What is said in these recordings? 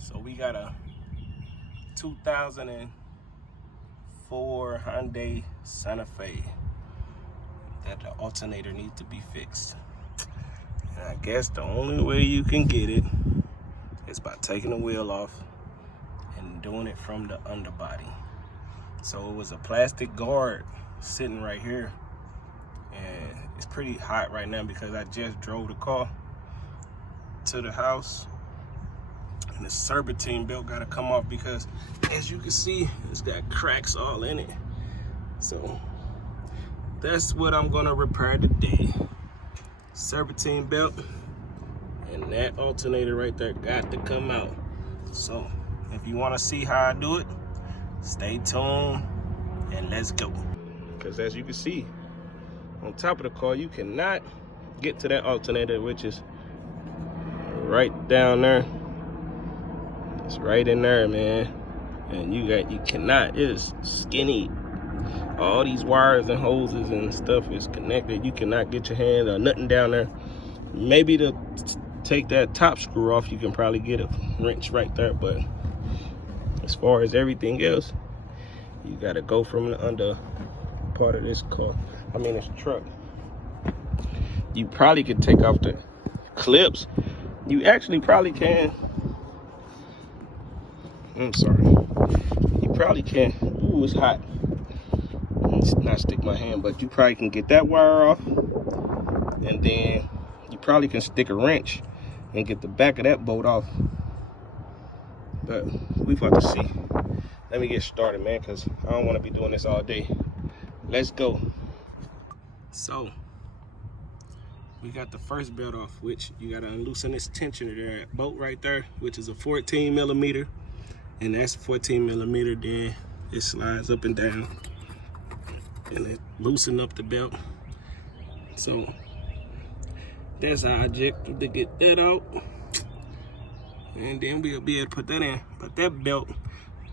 So we got a 2004 Hyundai Sante Fe that the alternator needs to be fixed. And I guess the only way you can get it is by taking the wheel off and doing it from the underbody. So it was a plastic guard sitting right here, and it's pretty hot right now because I just drove the car to the house, and the serpentine belt got to come off because, as you can see, it's got cracks all in it. So that's what I'm gonna repair today. Serpentine belt and that alternator right there got to come out. So if you want to see how I do it, stay tuned and let's go. Because as you can see, on top of the car, you cannot get to that alternator, which is right down there. It's right in there, man. And you cannot, it is skinny. All these wires and hoses and stuff is connected. You cannot get your hand or nothing down there. Maybe to take that top screw off, you can probably get a wrench right there, but as far as everything else, you gotta go from the under part of this car. I mean, this truck. You probably could take off the clips. You actually probably can. I'm sorry. You probably can. Ooh, it's hot. Let's not stick my hand, but you probably can get that wire off, and then you probably can stick a wrench and get the back of that bolt off. But we about to see. Let me get started, man, because I don't want to be doing this all day. Let's go. So we got the first belt off, which you got to unloosen this tensioner there, bolt right there, which is a 14 millimeter, and that's 14 millimeter. Then it slides up and down, and it loosen up the belt. So that's our objective, to get that out, and then we'll be able to put that in. But that belt,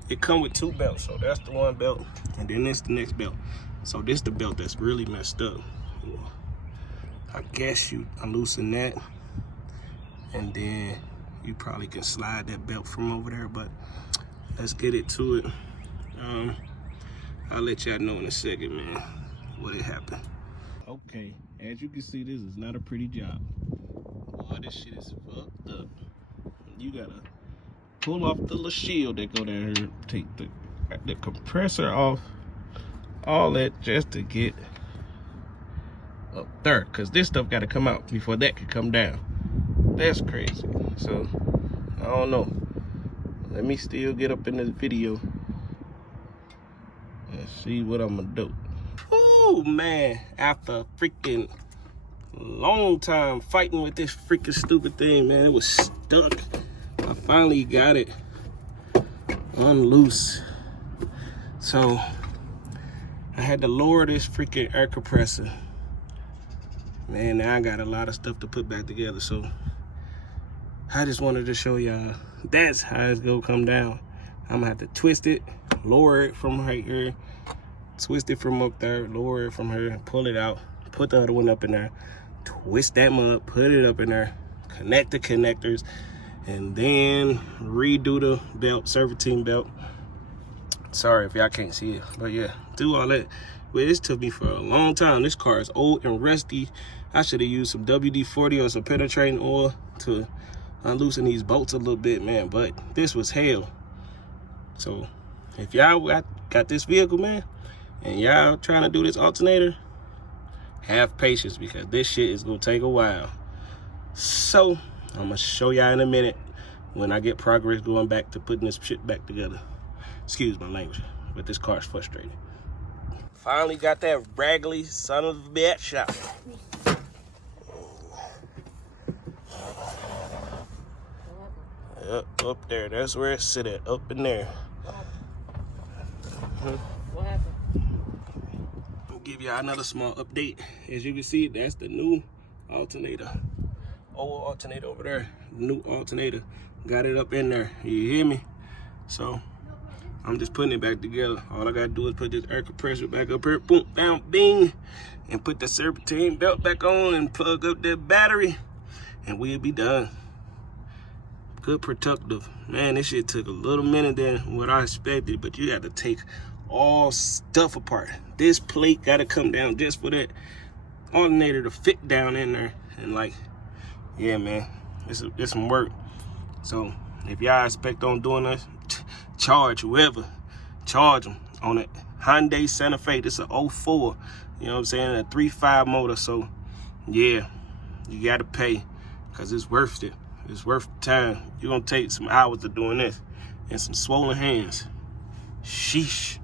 it come with two belts, so that's the one belt, and then this the next belt. So this the belt that's really messed up. I guess you unloosen that, and then you probably can slide that belt from over there, but let's get it to it. I'll let y'all know in a second, man, what it happened. Okay, as you can see, this is not a pretty job. Boy, this shit is fucked up. You gotta pull off the little shield that go down here, take the compressor off, all that just to get up there, because this stuff got to come out before that could come down. That's crazy. So I don't know, let me still get up in this video and see what I'm gonna do. Oh man, after a freaking long time fighting with this freaking stupid thing, man, it was stuck. I finally got it unloose. So I had to lower this freaking air compressor. Man, now I got a lot of stuff to put back together, so I just wanted to show y'all that's how it's gonna come down. I'm gonna have to twist it, lower it from right here, twist it from up there, lower it from here, pull it out, put the other one up in there, twist that mud, put it up in there, connect the connectors, and then redo the belt, serpentine belt. Sorry if y'all can't see it, but yeah, do all that. Well, this took me for a long time. This car is old and rusty. I should have used some WD-40 or some penetrating oil to unloosen these bolts a little bit, man, but this was hell. So if y'all got this vehicle, man, and y'all trying to do this alternator, have patience, because this shit is gonna take a while. So I'm gonna show y'all in a minute when I get progress going back to putting this shit back together. Excuse my language, but this car's frustrating. Finally got that raggedy son of a bitch out. Up there, that's where it sit at, up in there. What happened? I'll give y'all another small update. As you can see, that's the new alternator. Old alternator over there, new alternator. Got it up in there, you hear me? So I'm just putting it back together. All I gotta do is put this air compressor back up here, boom, bam, bing, and put the serpentine belt back on and plug up that battery, and we'll be done. good productive. Man, this shit took a little minute than what I expected, but you got to take all stuff apart. This plate got to come down just for that alternator to fit down in there. And like, yeah, man, it's some work. So if y'all expect on doing this, charge whoever, charge them on it. Hyundai Sante Fe, this is a 04, you know what I'm saying, a 3.5 motor. So yeah, you gotta pay, because it's worth it. It's worth the time. You're gonna take some hours of doing this and some swollen hands. Sheesh.